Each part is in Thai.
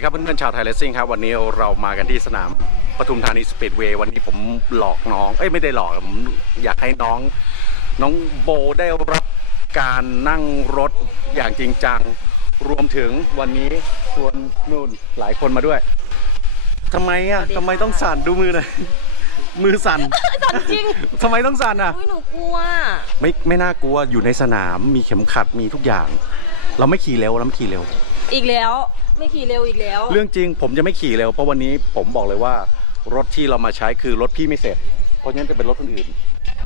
วัสดีครับเพื่อนๆชาวไทยเลสซิ่งครับวันนี้เรามากันที่สนามปทุมธานีสปีดเวย์วันนี้ผมหลอกน้องเอ้ยไม่ได้หลอกผมอยากให้น้องน้องโบได้รับการนั่งรถอย่างจริงจัง รวมถึงวันนี้ชวนนู่นหลายคนมาด้วยทำไมอะสวัสดีค่ะทำไมต้องสั่นดูมือหน่อยมือสั่นสั่นจริงทำไมต้องสั่นอะอุ้ยหนูกลัว ไม่ไม่น่ากลัวอยู่ในสนามมีเข็มขัดมีทุกอย่าง เราไม่ขี่เร็วเราไม่ขี่เร็ว อีกแล้ว ไม่ขี่เร็วอีกแล้ว เรื่องจริงผมจะไม่ขี่เร็วเพราะวันนี้ผมบอกเลยว่ารถที่เรามาใช้คือรถพี่ไม่เสร็จ เพราะฉะนั้นจะเป็นรถคนอื่น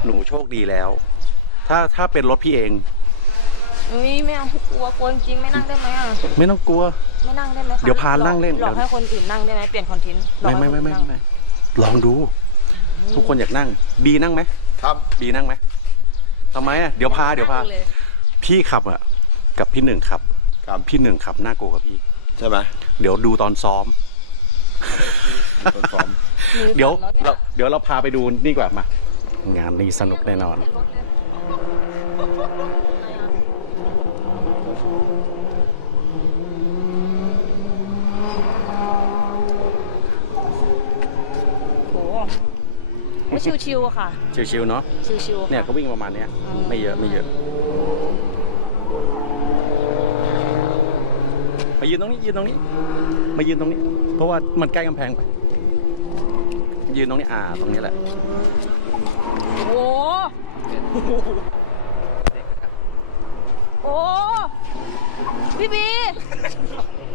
หนูโชคดีแล้ว ถ้าถ้าเป็นรถพี่เอง อุ้ยไม่เอากลัวกลัวจริงๆไม่นั่งได้ไหมอะไม่ต้องกลัว ไม่นั่งได้ไหมคะเดี๋ยวพานั่งเล่น หลอกให้คนอื่นนั่งได้ไหมเปลี่ยนคอนเทนต์หลอกไม่ให้ไม่คนไม่อื่นไม่นั่งไม่ลองดู ทุกคนอยากนั่ง บีนั่งไหมครับบีนั่งไหมทำไมอะเดี๋ยวพาเดี๋ยวพา นั่งลพี่ขับอะ กับพี่หนึ่งขับ ครับพี่หนึ่งขับน่ากลัวกับพี่ ใช่ไหมเดี๋ยวดูตอนซ้อมต้นฟอร์มมือเดี๋ยวสั่นแล้เราเดี๋ยวเราพาไปดูนี่กว่ามา งานนี้สนุกแน่นอนโอ้โหไม่ชิวๆอะค่ะ ชิวๆเนาะ ชิวๆเนี่ยค่ะก็วิ่งประมาณเนี้ยอืมไม่เยอะไม่เยอะมา ยืนตรงนี้ยืนตรงนี้ มายืนตรงนี้ เพราะว่ามันใกล้กำแพงไป ยืนตรงนี้อ่าตรงนี้แหละ โอ้โหโอ้พี่บี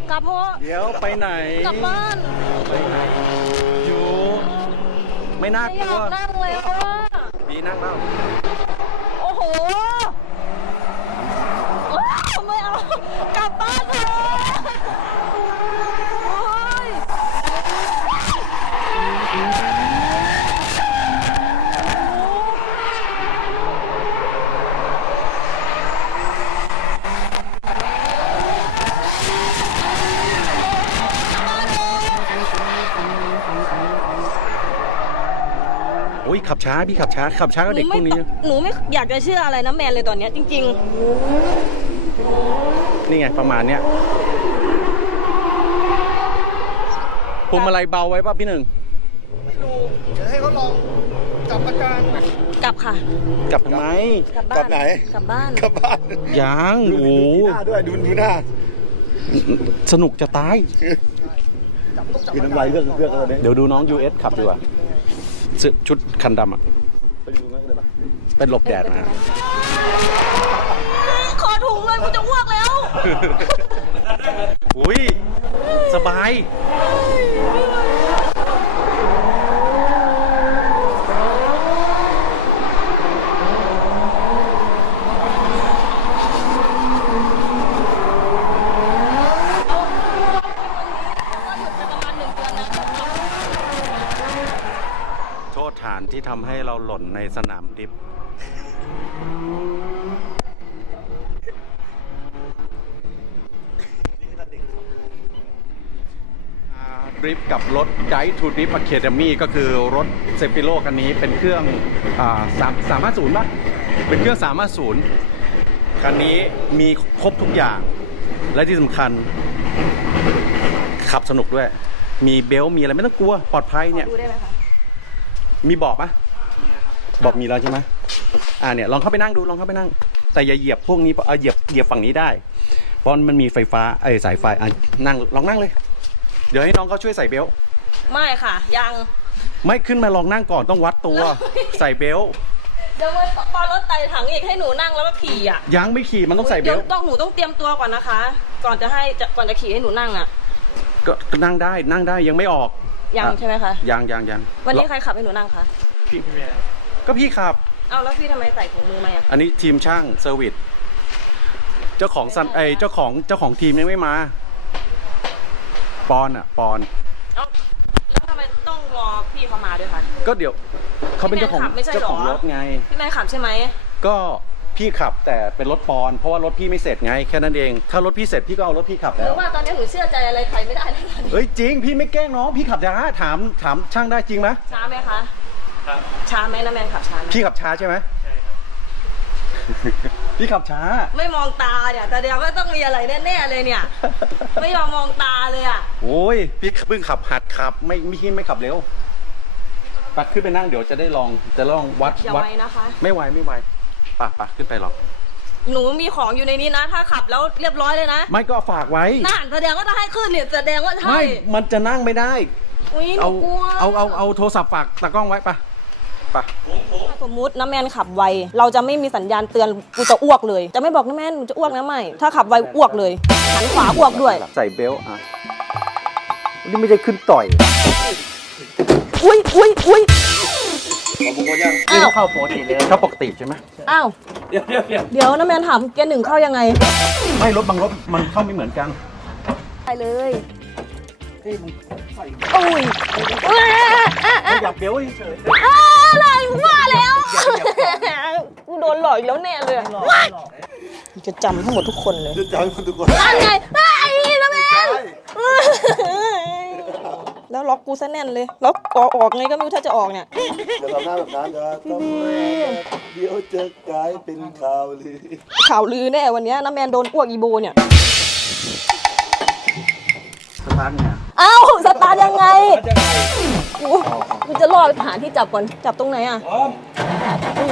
กลับโพเดี๋ยวไปไหนกลับบ้านไปไหนอยู่ไม่น่าไม่กอลัยาวกนั่งเลยอะบีนั่งเปล่า โอ้โหว้าวไม่เอา กลับบ้านเถอะโอ้ย โอ้ย ขับช้าพี่ขับช้าขับช้าก็เด็กพวกนี้ หนูไม่อยากจะเชื่ออะไรนะแมนเลยตอนเนี้ยจริง นี่ไงประมาณเนี้ยพวงมาลัยเบาไว้ป่ะพี่หนึ่งเดี๋ยวให้เขาลองจับอาการๆกลับค่ะ กลับทำไมกลับบ้านกลับไหน กลับบ้าน กลับบ้านยังดูโอ้ดูโหหน้าด้วยดูดูหน้าสนุกจะตาย คือน้ำลายเรื่องเรื่องอะไรเนี่ย เดี๋ยวดูน้อง US ขับดีกว่า เสื้อชุดคันดำอะไปดูมั้ยได้ปะเป็นหลบแดดมาขอถุงเลยกูจะอ้วกแล้วอุ้ยสบาย โทษฐาน ที่ทำให้เราหล่นในสนามดิฟดริฟกับรถ d i ทูดริฟ Academy ก็คือรถเซฟิโลคันนี้เป็นเครื่องอ่าสามสามห้าศูนย์ป่ะ เป็นเครื่องสามห้าศูนย์คันนี้มีครบทุกอย่าง และที่สำคัญ ขับสนุกด้วย มีเบลต์มีอะไรไม่ต้องกลัว ปลอดภัยเนี่ยดูได้ไหมคะ มีเบอกปะเบอกมีแล้วใช่ไหมอ่าเนี่ยลองเข้าไปนั่งดูลองเข้าไปนั่ง แต่อย่าเหยียบพวกนี้เออเหยียบเหยียบฝั่งนี้ได้เพราะมันมีไฟฟ้าไอ้ยสายไฟอะนั่งลองนั่งเลย เดี๋ยวให้น้องเขาช่วยใส่เบลต์ไม่ค่ะ ยังไม่ขึ้นมาลองนั่งก่อนต้องวัดตัวใส่เบลต์เดี๋ยวมันปอรถไต่ถังอีกให้หนูนั่งแล้วก็ขี่อะยังไม่ขี่มันต้องใส่เบเดี๋ยลวต์ต้องหนูต้องเตรียมตัวก่อนนะคะ ก่อนจะให้จะก่อนจะขี่ให้หนูนั่งอะก็ก็นั่งได้นั่งได้ยังไม่ออก ยังอะใช่ไหมคะ ยังยังยังวันนี้ใครขับให้หนูนั่งคะพี่ก็พี่ขับ เอาแล้วพี่ทำไมใส่ถุงมือมาอะอันนี้ทีมช่างเซอร์วิสเจ้าของซันไอยเจ้าของเจ้าของทีมยังไม่มาปอนอะปอน เอาแล้วทำไมต้องรอพี่เขามาด้วยคะก็เดี๋ยวเขาเป็นเจ้าของพี่แมนขับไม่ใช่เหรอเจ้าของรถไง พี่แม่ขับใช่ไหมก็ พี่ขับแต่เป็นรถปอนเพราะว่ารถพี่ไม่เสร็จไงแค่นั้นเอง ถ้ารถพี่เสร็จพี่ก็เอารถพี่ขับหแล้นูวว่าตอนนี้หนูเชื่อใจอะไรใครไม่ได้แล้วตอนนี้เฮ้ยจริง พี่ไม่แกล้งน้องพี่ขับช้าถามถามช่างได้จริงไหมช้าไหมคะช้าไหมนะแมนขับช้าไหมพี่ขับช้าใช่ไหม ใช่ครับ พี่ขับช้า ไม่มองตาเนี่ยแต่เดี๋ยวก็ต้องมีอะไรแน่ๆเลยเนี่ย ไม่ยอมมองตาเลยอะ โอ้ยพี่เพิ่งขับหัดขับ ไม่ไม่คิดไม่ขับเร็วปักขึ้นไปนั่งเดี๋ยวจะได้ลองจะลองวัดอย่าวัดไวนะคะ ไม่ไหวไม่ไหว ปะปะขึ้นไปหรอกหนูมีของอยู่ในนี้นะ ถ้าขับแล้วเรียบร้อยเลยนะไม่ก็ฝากไว้น่าแสดงว่าถ้าให้ขึ้นเนี่ยแสดงว่าใช่ไม่มันจะนั่งไม่ได้ อุ้ยหนูเอากลัวเอาเอาเอาโทรศัพท์ฝากตากล้องไว้ปะปะถ้าสมมุติน้าแมนขับไว เราจะไม่มีสัญญาณเตือนกูจะอ้วกเลย จะไม่บอกน้าแมนหนูจะอ้วกนะไม่ ถ้าขับไวอ้วกเลยหันขวาอ้วกด้วย ใส่เบลต์อะนี่ไม่ได้ขึ้นต่อย อุ้ยอุ้ยอุ้ย ของบุกยังอ้าวเข้าปกติเลยเข้าปกติใช่ไหมอ้าว เดี๋ยวเดี๋ยวเดี๋ยวเดี๋ยวน้าแมนถามเกียร์หนึ่งเข้ายังไง ไม่รถบางรถมันเข้าไม่เหมือนกันไปเลยอุ้ยอุ๊ยอะอะอยากเบลต์เฉยอะอะไรว่าแล้วกูโดนหลอกอีกแล้วแน่เลยจะจำทั้งหมดทุกคนเลยจะจำคนทุกคน นั่นไงไอ้น้าแมน แล้วล็อกกูซะแน่นเลย ล็อกออกออกไงก็ไม่รู้ถ้าจะออกเนี่ย อย่าทำหน้าแบบนั้นเดี๋ยวทำเดี๋ยวจะกลายเป็นข่าวลือข่าวลือแน่วันเนี้ยน้าแมนโดนอ้วกอีโบเนี่ย สตาร์ทเนี่ยเอ้าสตาร์ทยังไงกูกูจะรอหาที่จับก่อน จับตรงไหนอะอุ้ย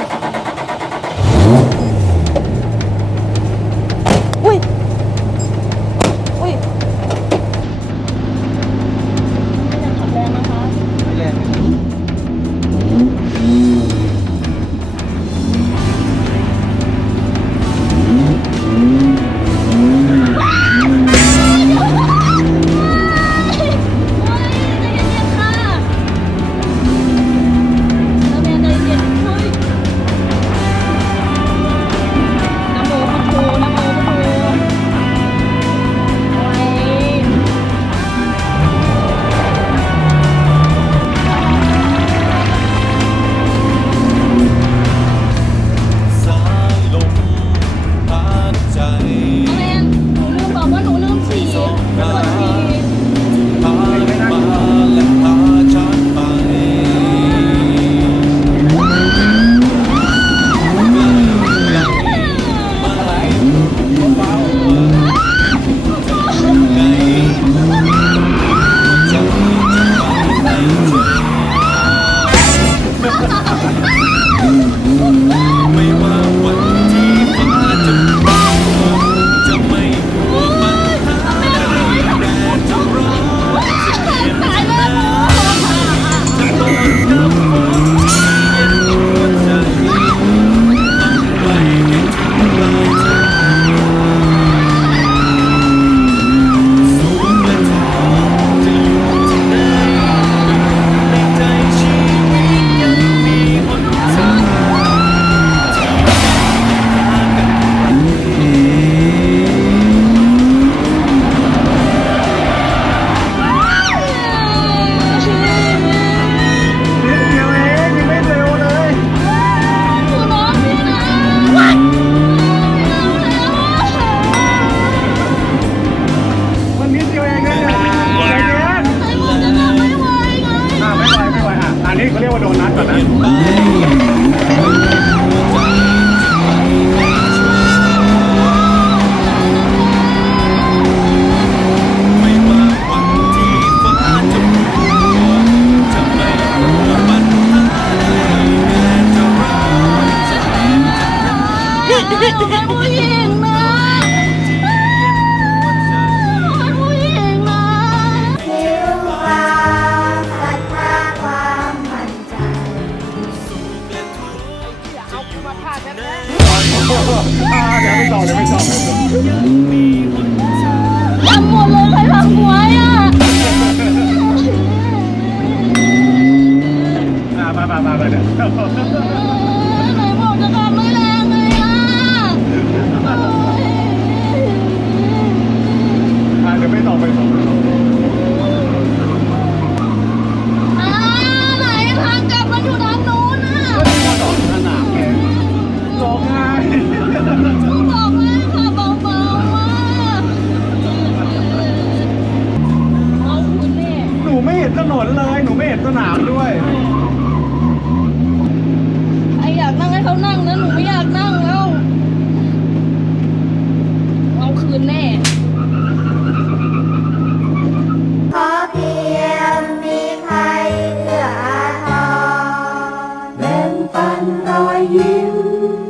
ยิ้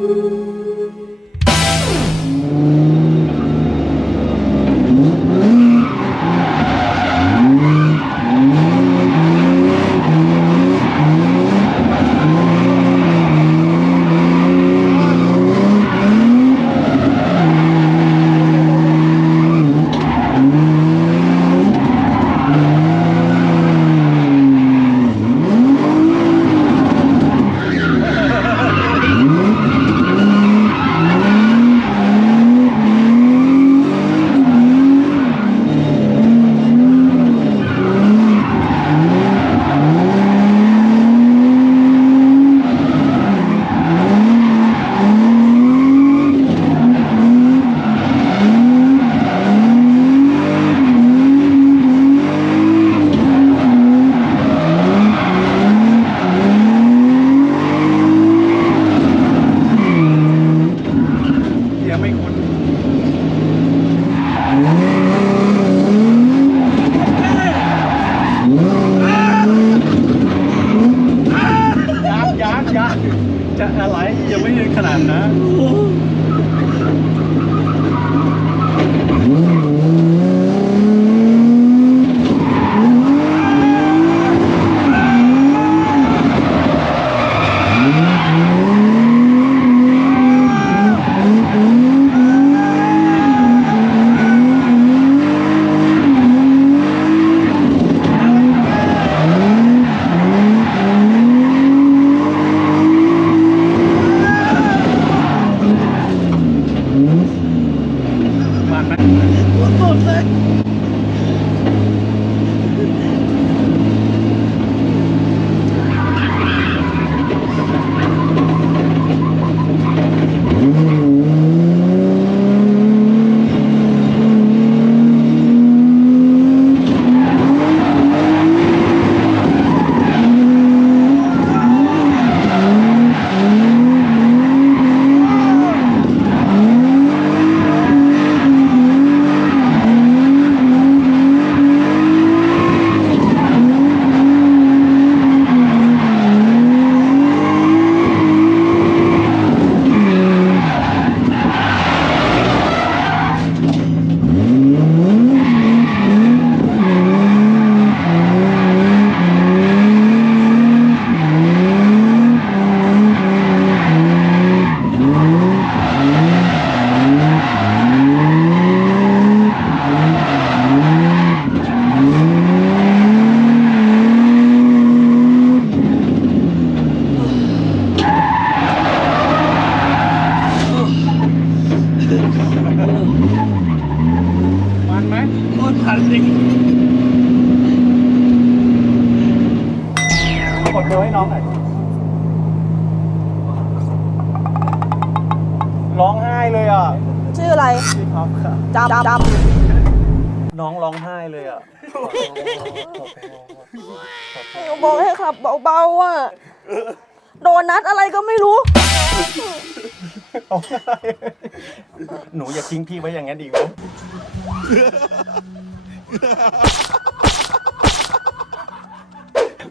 โดนัทอะไรก็ไม่รู้หนูอย่าทิ้งพี่ไว้อย่างนั้นอีกนะ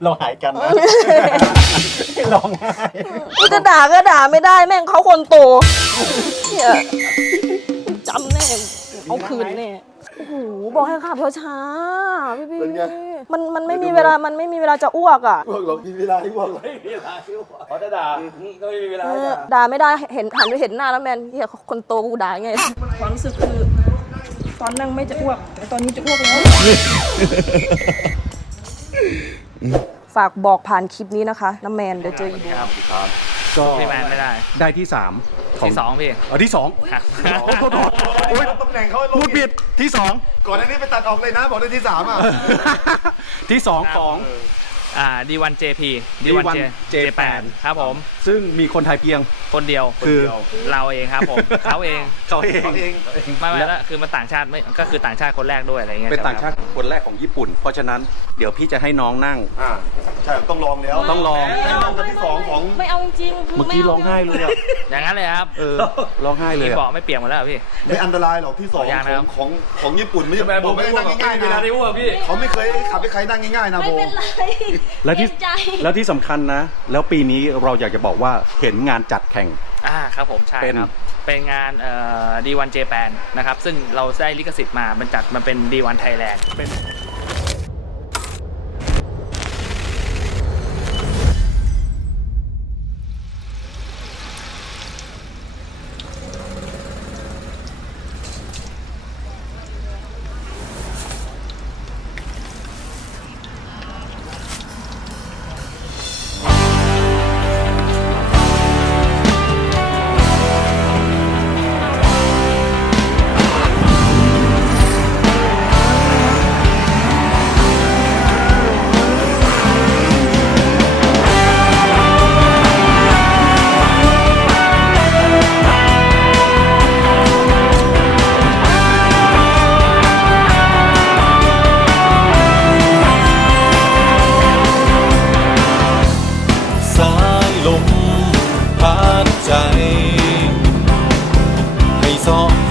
เราหายกันนะ ร้องไห้กูจะด่าก็ด่าไม่ได้แม่งเขาคนโตเนี่ยจำแน่เอาคืนแน่ โอ้โหบอกให้ขับช้าๆพี่พี่เป็นไง มันมันไม่มีเวลามันไม่มีเวลาจะอ้วกอะพวกเรามีเวลาให้พวกเราเออด่าไม่ได้เห็นหันไปเห็นหน้าแล้วแมนเฮียคนโตกูด่าไงความรู้สึกคือตอนนั่งไม่จะอ้วก แต่ตอนนี้จะอ้วกแล้ว ฝากบอกผ่านคลิปนี้นะคะน้ำแมนเดี๋ยวเจออีบูก็พี่แมนไม่ได้ได้ที่สามข ที่สองพี่ อ๋อที่สองครับโอ้โหโทษโอ้ยตำแหน่งเขาพูดผิดที่สอง ก่อนหน้านี้ไปตัดออกเลยนะ บอกได้ที่สามอะ ที่สองของ อ่า D1 JP D1 J J8 ครับผม ซึ่งมีคนไทยเพียง คนเดียวคือเราเองครับผมเขาเองเขาเองไม่ไม่แล้วคือมันต่างชาติไม่ก็คือต่างชาติคนแรกด้วยอะไรเงี้ยเป็นต่างใไหมชาติคนแรกของญี่ปุ่น เพราะฉะนั้นเดี๋ยวพี่จะให้น้องนั่งอ่าใช่ต้องลองแล้วต้องลองให้ลองกันที่สองของไม่เอาจริงๆคืเมื่อกี้ร้องไห้เลยอะอย่างนั้นเลยครับเออร้องไห้เลยมีอะเบาะไม่เปียกหมดแล้วเหรอพี่ไม่อันตรายหรอกที่สองขออนุญาตขนะคอรังบของของญี่ปุ่นไม่ใช่โบไม่ได้นั่งง่ายๆนะเขาไม่เคยขับให้ใครนั่งง่ายๆนะไม่โบเป็นไรและที่เกรงใจ แล้วที่สำคัญนะ แล้วปีนี้เราอยากจะบอกว่าเห็นงานจัดแข่ง อ่าครับผมใช่เป็น ครับ เป็นงานเอ่อ D1 Japan นะครับ ซึ่งเราได้ลิขสิทธิ์มามันจัดมาเป็น D1 Thailand เป็น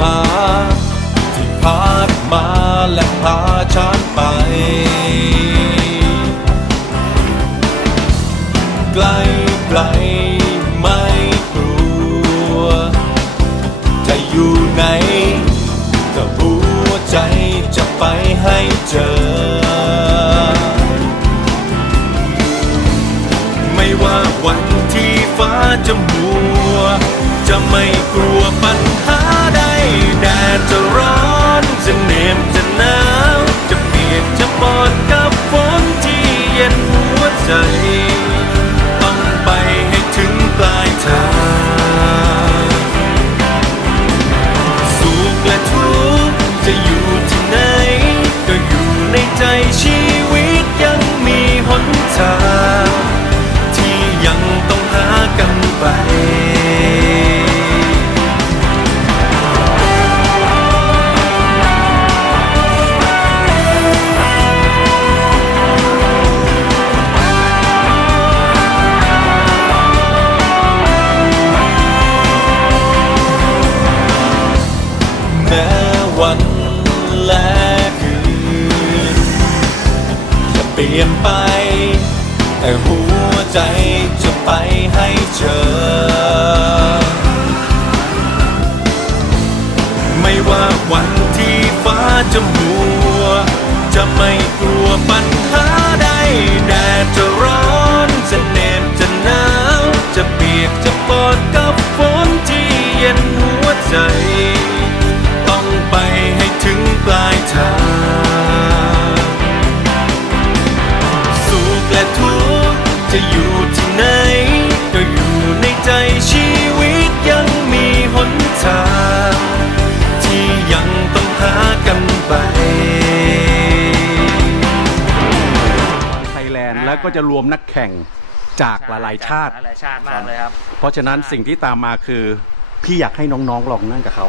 หา ที่พัดมาและพาฉันไป ไกลไกลไม่กลัว จะอยู่ไหนก็หัวใจจะไปให้เจอ ไม่ว่าวันที่ฟ้าจะมัว จะไม่กลัวปัญ จะร้อนจะเหน็บจะหนาวจะเปียกจะปอดกับฝนที่เย็นหัวใจ ลี่ยนไป แต่หัวใจจะไปให้เจอ ไม่ว่าวันที่ฟ้าจะมัว จะไม่กลัวปัญหาใดแดดจะร้อนจะเหน็บจะหนาวจะเปียกจะปอดกับฝนที่เย็นหัวใจ ต้องไปให้ถึงปลายทาง จะอยู่ที่ไหน ก็อยู่ในใจชีวิตยังมีหนทาง ที่ยังต้องหากันไป ไทยแลนด์แล้วก็จะรวมนักแข่งจากหลายๆชาติ หลายๆชาติมากเลยครับ เพราะฉะนั้นสิ่งที่ตามมาคือ พี่อยากให้น้องๆลองนั่งกับเขา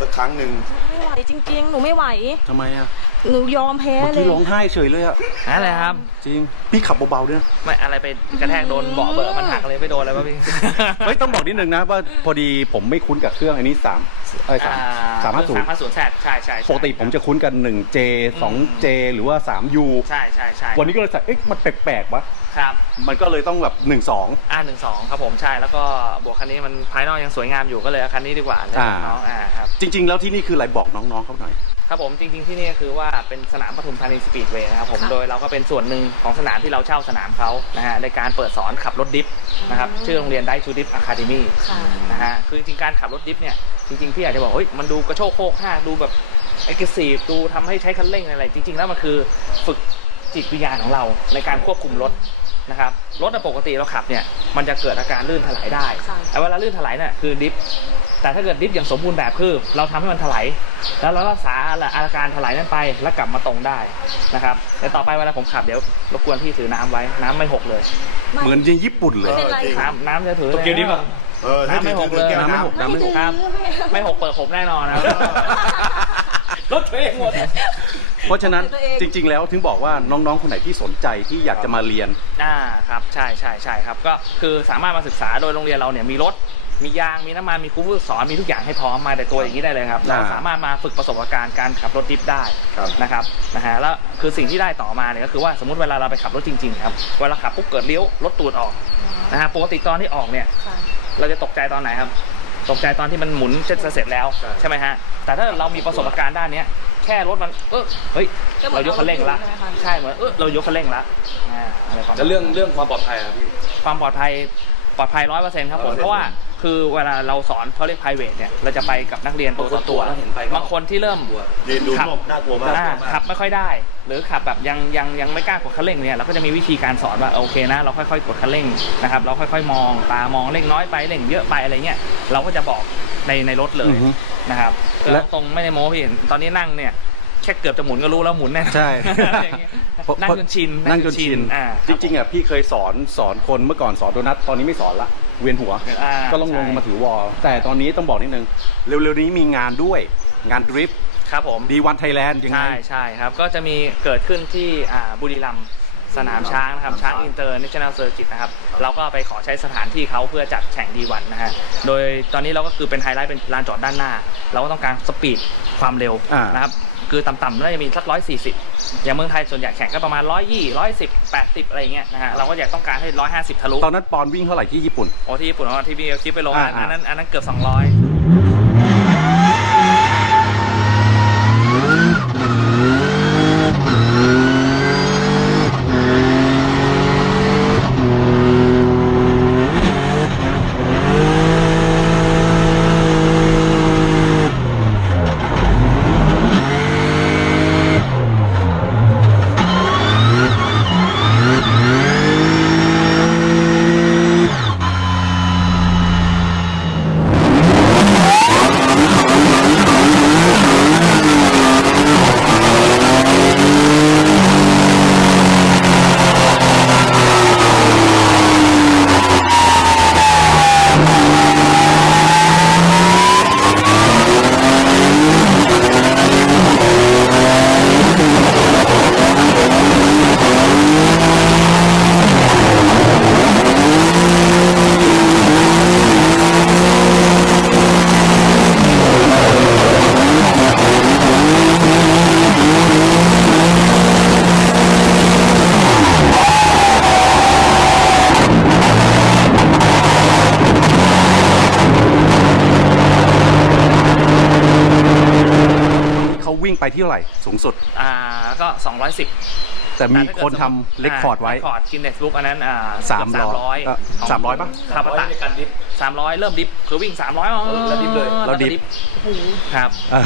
สักครั้งหนึ่งไม่ไหว จริง ๆ หนูไม่ไหว ทำไมอะหนูยอมแพ้เมื่อเลกี้ย ร้องไห้เฉยเลยอะนั่นแหละครับ จริง พี่ขับเบาๆด้วยนะไม่อะไรไปกระแทกโดนเบาะเบอร์มันหักเลยไม่โดนอะไรป่ะพี่ เฮ้ยต้องบอกนิดนึงนะว่าพอดีผมไม่คุ้นกับเครื่องอันนี้สามเอ้ยสามสามห้าศูนสาย์มห้าศูนย์แซดใช่ใช่ใช่ปกติผมจะคุ้นกัน 1J 2J หรือว่า 3U ใช่ใช่ใช่วันนี้ก็เลยใส่เอ๊ะมันแปลกๆวะ ครับ มันก็เลยต้องแบบ1 2 อ่าหนึ่งสองครับผมใช่แล้วก็บวกคันนี้มันภายนอกยังสวยงามอยู่ก็เลยเอาคันนี้ดีกว่าเลยอ่า น้องอ่าครับ จริง ๆ แล้วที่นี่คืออะไรบอกน้องๆเขาหน่อย ครับผมจริงๆที่นี่ก็คือว่าเป็นสนามปทุมธานีสปีดเวย์นะครับผมค่ะโดยเราก็เป็นส่วนหนึ่งของสนามที่เราเช่าสนามเขานะฮะในการเปิดสอนขับรถดิฟนะครับชื่อโรงเรียนไดทูดิฟอะคาเดมี่ค่ะ นะฮะคือจริงๆการขับรถดิฟเนี่ยจริงๆพี่อาจจะบอกเฮ้ยมันดูกระโชกโคกห้ากดูแบบเอ็กซ์ซีฟดูทำให้ใช้คันเร่งอะไร จริงๆแล้วมันคือฝึกจิตวิญญาณของเราในการควบคุมรถ นะครับรถอะปกติเราขับเนี่ยมันจะเกิดอาการลื่นถลายได้ค่ะแต่เวลาลื่นถลายเนี่ยคือดิฟแต่ถ้าเกิดดิฟอย่างสมบูรณ์แบบคือ เราทำให้มันถลายแล้วเรารักษาอาการถลายนั้นไปแล้วกลับมาตรงได้นะครับเดี๋ยวต่อไปเวลาผมขับเดี๋ยวรบกวนพี่ถือน้ำไว้น้ำไม่หกเลย เหมือนยิงญี่ปุ่นเลยไม่เป็นไรค่ะน้ำน้ำจะถือโตเกียวดิฟอะเออให้น้ำถืไม่อหกถืเลอยแก้วน้ำไม่หกน้ำน้ำไม่หกครับไม่หกเปิดผมแน่นอนนะรถตัวเองหมด เพราะฉะนั้นตัวเองจริง ๆ แล้วถึงบอกว่าน้องๆ คนไหนที่สนใจที่อยากจะมาเรียน อ่าครับใช่ใช่ใช่ครับก็คือสามารถมาศึกษาโดยโรงเรียนเราเนี่ยมีรถมียางมีน้ำมันมีครูผู้สอนมีทุกอย่างให้พร้อมมาแต่ตัวอย่างนี้ได้เลยครับอ่าเราสามารถมาฝึกประสบการณ์การขับรถดิฟได้ครับ นะครับนะฮะแล้วคือสิ่งที่ได้ต่อมาเนี่ยก็คือว่าสมมติเวลาเราไปขับรถจริงๆครับเวลาขับปุ๊บเกิดเลี้ยวรถตูดออกนะฮะปกติตอนที่ออกเนี่ย ค่ะ เราจะตกใจตอนไหนครับ ตกใจตอนที่มันหมุนเสร็จเสร็จแล้วใช่ไหมฮะ แต่ถ้าเรามีประสบการณ์ด้านเนี้ย แค่รถมันเออเฮ้ยก็เหมือนเรายกคันเร่งละเอารถอยู่ใช่ไหมคะ ใช่เหมือนเออเรายกคันเร่งละอ่าอะไรประมาณแล้วเรื่องเรื่องความปลอดภัยอะพี่ ความปลอดภัยปลอดภัยร้อยเปอร์เซ็นต์ครับผม 100%เพราะว่า คือเวลาเราสอนเขาเรียก private เนี่ยเราจะไปกับนักเรียนตัวต่อตัวบางคนเห็นไปก็ บางคนที่เริ่มยืนดูขับนกน่ากลัวมาก อ่าขับไม่ค่อยได้ หรือขับแบบยังยังยังไม่กล้ากดคันเร่งเนี่ยเราก็จะมีวิธีการสอนว่าโอเคนะเราค่อยๆกดคันเร่งนะครับเราค่อยๆมองตามองเร่งน้อยไปเร่งเยอะไปอะไรเงี้ยเราก็จะบอกในในรถเลอืยอฮึ นะครับและแล้วตรงไม่ได้โม้พี่เห็นตอนนี้นั่งเนี่ยแค่เกือบจะหมุนก็รู้แล้วหมุนแน่ใช่อะไรเงี้ยนั่งจนชินนั่งจนชิน อ่าจริงๆอะพี่เคยสอนสอนคนเมื่อก่อนสอนโดนัทตอนนี้ไม่สอนละ เวียนหัว อ่าก็ต้องลงใช่ มาถือวอลแต่ตอนนี้ต้องบอกนิดนึง เร็วๆนี้มีงานด้วยงานดริฟต์ครับผม ดีวันไทยแลนด์ยังไง ใช่ใช่ครับ ก็จะมีเกิดขึ้นที่อ่าบุรีรัมย์สนามช้างนะครับ ช้างอินเตอร์เนชั่นแนลเซอร์กิตนะครับ เราก็ไปขอใช้สถานที่เขาเพื่อจัดแข่งดีวันนะฮะ โดยตอนนี้เราก็คือเป็นไฮไลท์เป็นลานจอดด้านหน้า เราก็ต้องการสปีดความเร็วอ่านนะครับ คือต่ำๆน่าจะมีสักร้อยสี่สิบอย่างเมืองไทยส่วนใหญ่แข่งก็ประมาณร้อยยี่ร้อยสิบแปดสิบอะไรอย่างเงี้ยนะฮะเราก็อยากต้องการให้ร้อยห้าสิบทะลุตอนนั้นปอนวิ่งเท่าไหร่ที่ญี่ปุ่น โอ้ที่ญี่ปุ่นเอาที่พี่เอาคลิปไปลงอ่าอันนั้นอ่าอันนั้นเกือบสองร้อย เขาวิ่งไปที่เท่าไหร่สูงสุด อ่าก็สองร้อยสิบ แต่มีคนทำเลคคอร์ดไว้เลคคอร์ดกินเนสบุ๊กอันนั้นอ่าสามร้อยเกืบเอ่อสามร้อยปะคาปาตะในการดิฟ สามร้อยเริ่มดิฟคือวิ่งสามร้อยแล้วดิฟเลยแล้วดิฟ ครับเออ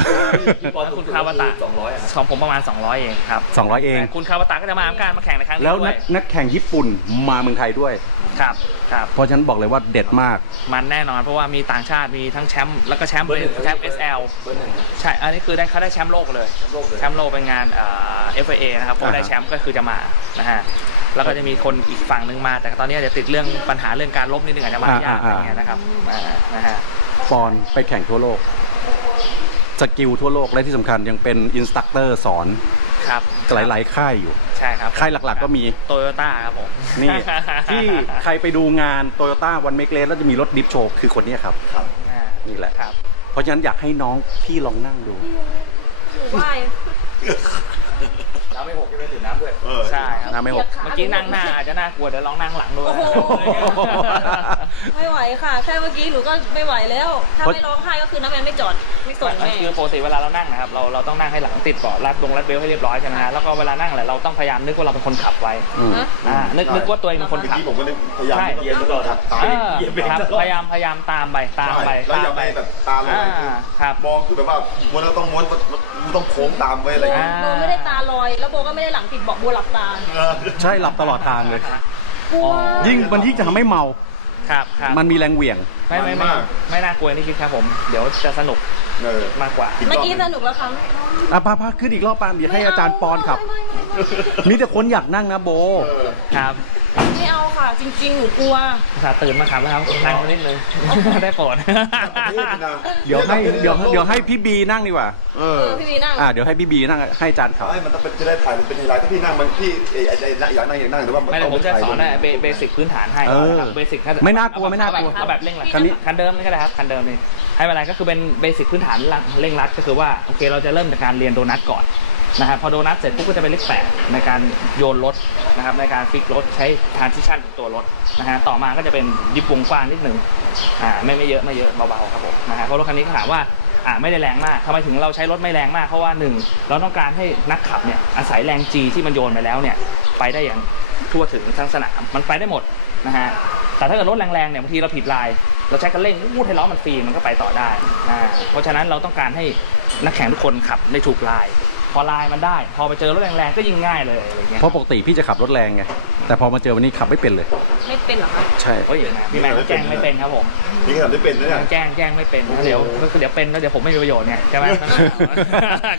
พี่ปอนคุณคาวาตะ สองร้อยอะของผมประมาณ 200 เองครับสองร้อยเอง แต่คุณคาวาตะก็จะมาทำการมาแข่งในครั้งนี้แล้วด้วนัยกนักแข่งญี่ปุ่นมาเมืองไทยด้วย ครับครับเพราะฉะนั้นบอกเลยว่าเด็ดมาก มันแน่นอนเพราะว่ามีต่างชาติมีทั้งแชมป์แล้วก็แชมป์เป็นแชมป์ SL เบอร์หนึ่ง ใช่ อันนี้คือได้เขาได้แชมป์โลกเลย แชมป์โลกเลย แชมป์โลกเป็นงานเอ่อ FIA นะครับพอได้อ่าฮะแชมป์ก็คือจะมานะฮะแล้วก็จะมีคนอีกฝั่งหนึ่งมา แต่ตอนนี้อาจจะติดเรื่องปัญหาเรื่องการลบนิดนึงอาจจะมายากอะไรเงี้ยนะครับอ่านะฮะ ปอนไปแข่งทั่วโลก สกิลทั่วโลกและที่สำคัญยังเป็นอินสตัคเตอร์สอน ครับ หลายๆค่ายอยู่ ใช่ครับค่ายหลักๆก็มี โตโยต้าครับผมนี่ ที่ใครไปดูงานโตโยต้าวันเมกเลสแล้วจะมีรถดิฟโชว์คือคนเนี้ยครับอ่านี่แหละ ครับ เพราะฉะนั้นอยากให้น้องพี่ลองนั่งดูว่าย น้ำไม่หกใช่ไหมดื่มน้ำด้วยเออใช่ครับน้ำไม่หก เมื่อกี้นั่งหน้าอาจจะน่ากลัวเดี๋ยวลองนั่งหลังดูโอ้โห ไม่ไหวค่ะ แค่เมื่อกี้หนูก็ไม่ไหวแล้ว ถ้าไม่ร้องไห้ก็คือน้ำแมนไม่จอดไม่ส่งมันแม่ คือปกติเวลาเรานั่งนะครับเราเราต้องนั่งให้หลังติดเบาะรัดวงรัดเบลต์ให้เรียบร้อยใช่ไหมฮะแล้วก็เวลานั่งแหละเราต้องพยายามนึกว่าเราเป็นคนขับไว้อืมฮะ อ่านึกนึกว่าตัวเองเป็นคนเมื่อขับ กี้ผมก็เลยพยายามใช่เอียงตลอดตามเออเหยียบเบรกครับตลอดพยายามพยายามตามไปตามไปแล้วตาอย่ามไปไป แบบตาลอยอ่าครับ มองคือแบบว่าม้วนแล้วต้องม้วนมันต้องโค้งตามไว้อะไรอย่างเงี้ยโบไม่ได้ตาลอยแล้วโบก็ไม่ได้หลังติดเบอกโบหลับตาเออใช่หลับตลอดทางเลย กลัวยิ่งมันยิ่งจะทำให้เมา ครับครับมันมีแรงเหวี่ยง ไม่ไม่มันไม่มากไม่น่ากลัวนี่คิดครับผม เดี๋ยวจะสนุก เออ มากกว่า เมื่อกี้สนุกแล้วครับอะพาพาขึ้นอีกรอบปามเดี๋ยวให้อาจารย์ปอนขับ ไม่ไม่ไม่ไม่มีแต่คนอยากนั่งนะโบ ครับไม่เอาค่ะ จริงๆหนูกลัวถ้าตื่นมาขับแล้วครับนั่งสักนิดนึง ได้โปรด เดี๋ยวให้เดี๋ยวเดี๋ยวให้พี่บีนั่งดีกว่า เอเอออพี่วีนั่งอ่าเดี๋ยวให้พี่บีนั่งให้อาจารย์ขับ ไอ้มันต้องเป็นจะได้ถ่ายมันเป็นไฮไลท์ถ้าพี่นั่งมันพี่ไอ้ไอ้ไอ้อยากนั่งอยากนั่งแต่ว่าไม่เดี๋ยวผมจะสอนนะเบเบสิกพื้นฐานให้เออเบสิกไม่น่ากลัวไม่น่ากลัว เอาแบบเร่งรัดคันนี้ คันเดิมนี่ก็ได้ครับ คันเดิมนี่ ให้เวลาก็คือเป็นเบสิกพื้นฐานเร่งรัดก็คือว่าโอเคเราจะเริ่มจากการเรียนโดนัทก่อนนะครับพอโดนัทเสร็จปุ๊บก็จะเป็นเลขแปดในการโยนรถนะครับในการฟิกรถใช้ transition ของตัวรถนะฮะต่อมาก็จะเป็นยิบวงกว้างนิดหนึ่งอ่าไม่ไม่เยอะไม่เยอะเบาๆครับผมนะฮะเพราะรถคันนี้ก็ถามว่าอ่าไม่ได้แรงมากทำไมถึงเราใช้รถไม่แรงมากเพราะว่าหนึ่งเราต้องการให้นักขับเนี่ยอาศัยแรง G ที่มันโยนไปแล้วเนี่ยไปได้อย่างทั่วถึงทั้งสนามมันไปได้หมดนะฮะแต่ถ้าเกิดรถแรงๆเนี่ยบางทีเราผิดลาย เราใช้คันเร่งวูดให้ล้อมันฟรีมันก็ไปต่อได้ เพราะฉะนั้นเราต้องการให้นักแข่งทุกคนขับในถูกลาย พอลายมันได้ พอไปเจอรถแรงๆก็ยิ่งง่ายเลยอะไรเงี้ยเพราะปกติพี่จะขับรถแรงไงแต่พอมาเจอวันนี้ขับไม่เป็นเลย ไม่เป็นเหรอคะใช่ เฮ้ยพี่แมนแจ้งไม่เป็นครับผมนี่ขนาดไม่เป็นนะเนี่ย แจ้งแจ้งไม่เป็นเดี๋ยวเดี๋ยวเป็นแล้วเดี๋ยวผมไม่มีประโยชน์เนี่ยใช่ไหม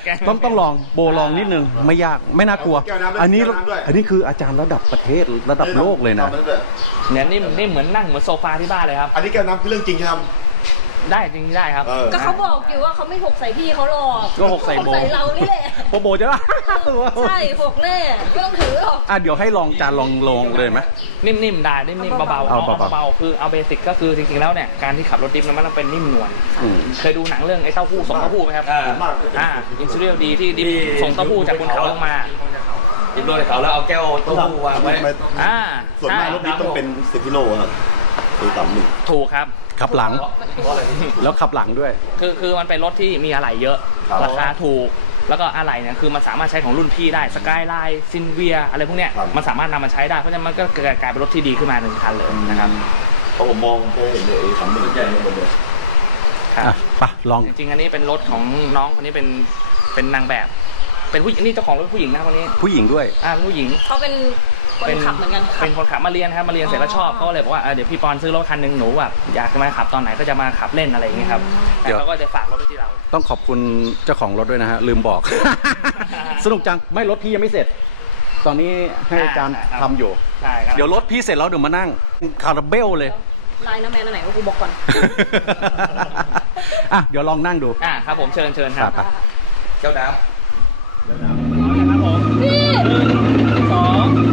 แกล้ต้องต้องลองโบลองนิดนึงไม่ยากไม่น่ากลัว แก้วน้ำด้วยอันนี้แก้วน้ำด้วย อันนี้คืออาจารย์ระดับประเทศระดับโลกเลยนะทำมัด้วยเนี่ยนี่นี่เหมือนนั่งเหมือนโซฟาที่บ้านเลยครับ อันนี้แก้วน้ำคือเรื่องจริงใช่ไหม ได้จริงๆได้ครับ เออ ก็เขาบอกอยู่ว่าเขาไม่หกใส่พี่เขาหรอกก็หกใส่โบใส่เรานี่แหละโบโบจะใช่หกแน่ไม่ต้องถือหรอก อะเดี๋ยวให้ลองจานลองลองเลยไหม นิ่มๆได้นิ่มๆเบาๆเอาเอาเบาๆ เบาๆคือเอาเบสิกก็คือจริงๆแล้วเนี่ยการที่ขับรถดิฟมันต้องเป็นนิ่มนวลอืม เคยดูหนังเรื่องไอ้เต้าหู้ส่งเต้าหู้ไหมครับอ่ามากอ่าอินซูเรียลดีที่ดิฟส่งเต้าหู้จากบนเขาลงมายิบโดนเขาแล้วเอาแก้วเต้าหู้วางไว้ อ่าส่วนมากรถนี้ต้องเป็นสิบกิโลครับสี่ต่ำหนึ่งถูกครับ ขับหลังเพราะอะไรพี่แล้วขับหลังด้วย คือคือมันเป็นรถที่มีอะไหล่เยอะ ครับราคาถูก แล้วก็อะไหล่เนี่ยคือมันสามารถใช้ของรุ่นพี่ได้สกายไลน์ซินเวียอะไรพวกเนี้ยครับ มันสามารถนำมาใช้ได้ เพราะฉะนั้นมันก็เกิดกลายเป็นรถที่ดีขึ้นมาหนึ่งคันเลยนะครับเพราะผมมองเคยเห็นเลยไอ้สามหนึ่งใหญ่หมดเลยครับ อะไปลอง จริงๆ อันนี้เป็นรถของน้องคนนี้เป็นเป็นนางแบบ เป็นผู้หญิงนี่เจ้าของรถผู้หญิงนะคนนี้ ผู้หญิงด้วย อ่าเป็นผู้หญิง เขาเป็น คนขับเหมือนกันค่ะ เป็นคนขับมาเรียนครับมาเรียนเสร็จแล้วชอบเขาก็เลยบอกว่าเดี๋ยวพี่ปอนซื้อรถคันหนึ่งหนูแบบอยากมาขับตอนไหนก็จะมาขับเล่นอะไรอย่างนี้ครับเดี๋ยว แล้วก็จะฝากรถไว้ที่เรา ต้องขอบคุณเจ้าของรถด้วยนะฮะ ลืมบอก สนุกจังไม่รถพี่ยังไม่เสร็จ ตอนนี้ให้อาจารย์าทำอยู่เดี๋ยวรถพี่เสร็จแล้วเดี๋ยวมานั่งคาราเบลเลย ไลน์นะแมนอันไหนว่ากูบอกก่อน อะเดี๋ยวลองนั่งดู อ่าครับผมเชิญเชิญครับ ครับ เจ้าน้ำ พี่ สอง